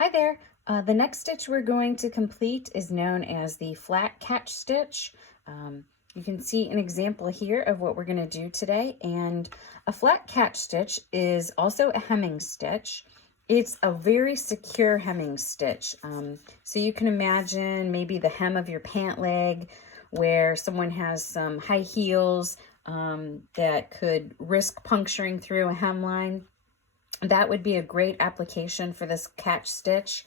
Hi there. The next stitch we're going to complete is known as the flat catch stitch. You can see an example here of what we're going to do today. And a flat catch stitch is also a hemming stitch. It's a very secure hemming stitch. So you can imagine maybe the hem of your pant leg where someone has some high heels that could risk puncturing through a hemline. That would be a great application for this catch stitch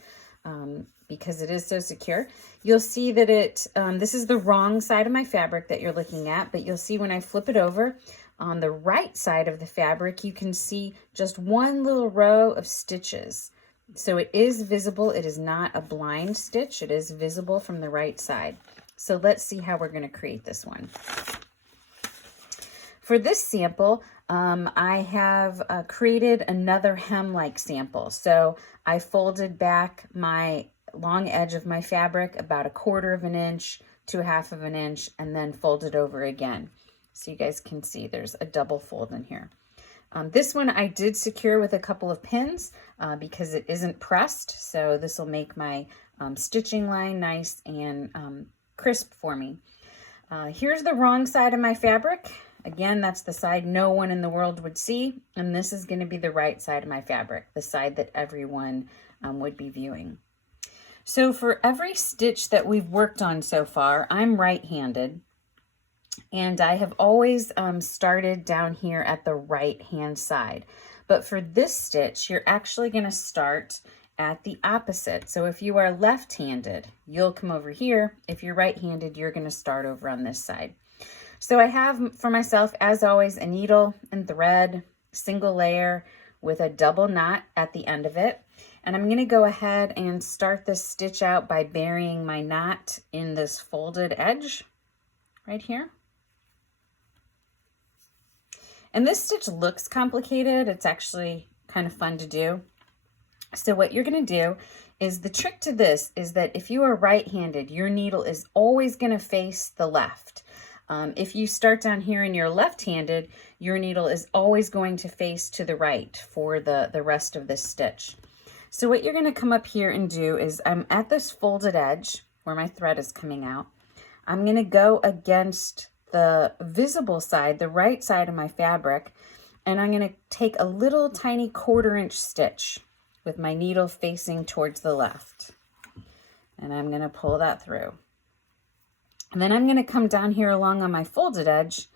because it is so secure. You'll see that this is the wrong side of my fabric that you're looking at, but you'll see when I flip it over, on the right side of the fabric, you can see just one little row of stitches. So it is visible. It is not a blind stitch. It is visible from the right side. So let's see how we're going to create this one. For this sample, I have created another hem-like sample. So I folded back my long edge of my fabric about 1/4 of an inch to 1/2 of an inch and then folded over again. So you guys can see there's a double fold in here. This one I did secure with a couple of pins because it isn't pressed. So this will make my stitching line nice and crisp for me. Here's the wrong side of my fabric. Again, that's the side no one in the world would see, and this is going to be the right side of my fabric, the side that everyone would be viewing. So for every stitch that we've worked on so far, I'm right-handed, and I have always started down here at the right-hand side. But for this stitch, you're actually going to start at the opposite. So if you are left-handed, you'll come over here. If you're right-handed, you're going to start over on this side. So I have for myself, as always, a needle and thread, single layer with a double knot at the end of it. And I'm going to go ahead and start this stitch out by burying my knot in this folded edge right here. And this stitch looks complicated. It's actually kind of fun to do. So what you're going to do is, the trick to this is that if you are right-handed, your needle is always going to face the left. If you start down here and you're left-handed, your needle is always going to face to the right for the rest of this stitch. So what you're going to come up here and do is, I'm at this folded edge where my thread is coming out. I'm going to go against the visible side, the right side of my fabric, and I'm going to take a little tiny 1/4 inch stitch with my needle facing towards the left. And I'm going to pull that through. And then I'm going to come down here along on my folded edge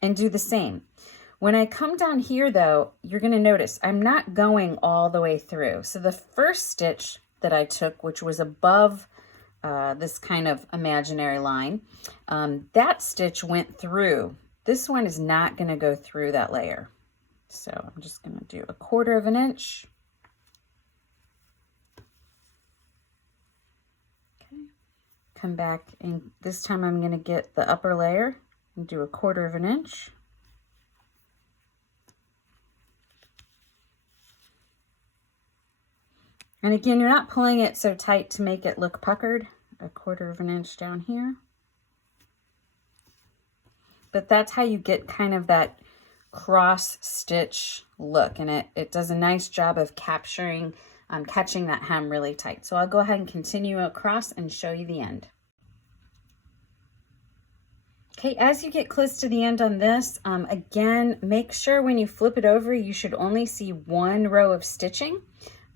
and do the same. When I come down here though, you're going to notice I'm not going all the way through. So the first stitch that I took, which was above this kind of imaginary line, that stitch went through. This one is not going to go through that layer. So I'm just going to do 1/4 of an inch. Come back, and this time I'm going to get the upper layer and do 1/4 of an inch. And again, you're not pulling it so tight to make it look puckered. 1/4 of an inch down here. But that's how you get kind of that cross stitch look, and it does a nice job of catching that hem really tight. So I'll go ahead and continue across and show you the end. Okay, as you get close to the end on this, again, make sure when you flip it over, you should only see one row of stitching.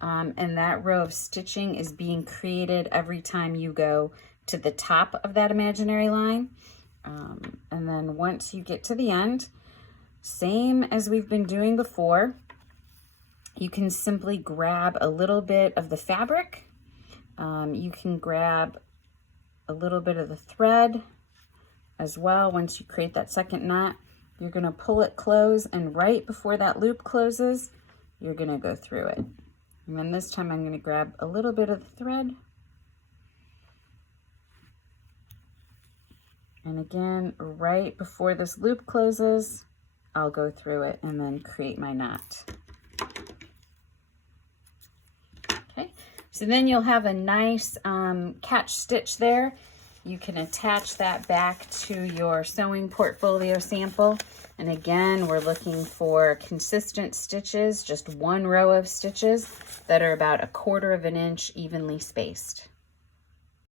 And that row of stitching is being created every time you go to the top of that imaginary line. And then once you get to the end, same as we've been doing before, you can simply grab a little bit of the fabric. You can grab a little bit of the thread as well. Once you create that second knot, you're going to pull it close, and right before that loop closes, you're going to go through it. And then this time I'm going to grab a little bit of the thread. And again, right before this loop closes, I'll go through it and then create my knot. So then you'll have a nice catch stitch there. you can attach that back to your sewing portfolio sample. And again, we're looking for consistent stitches, just one row of stitches that are about 1/4 of an inch evenly spaced.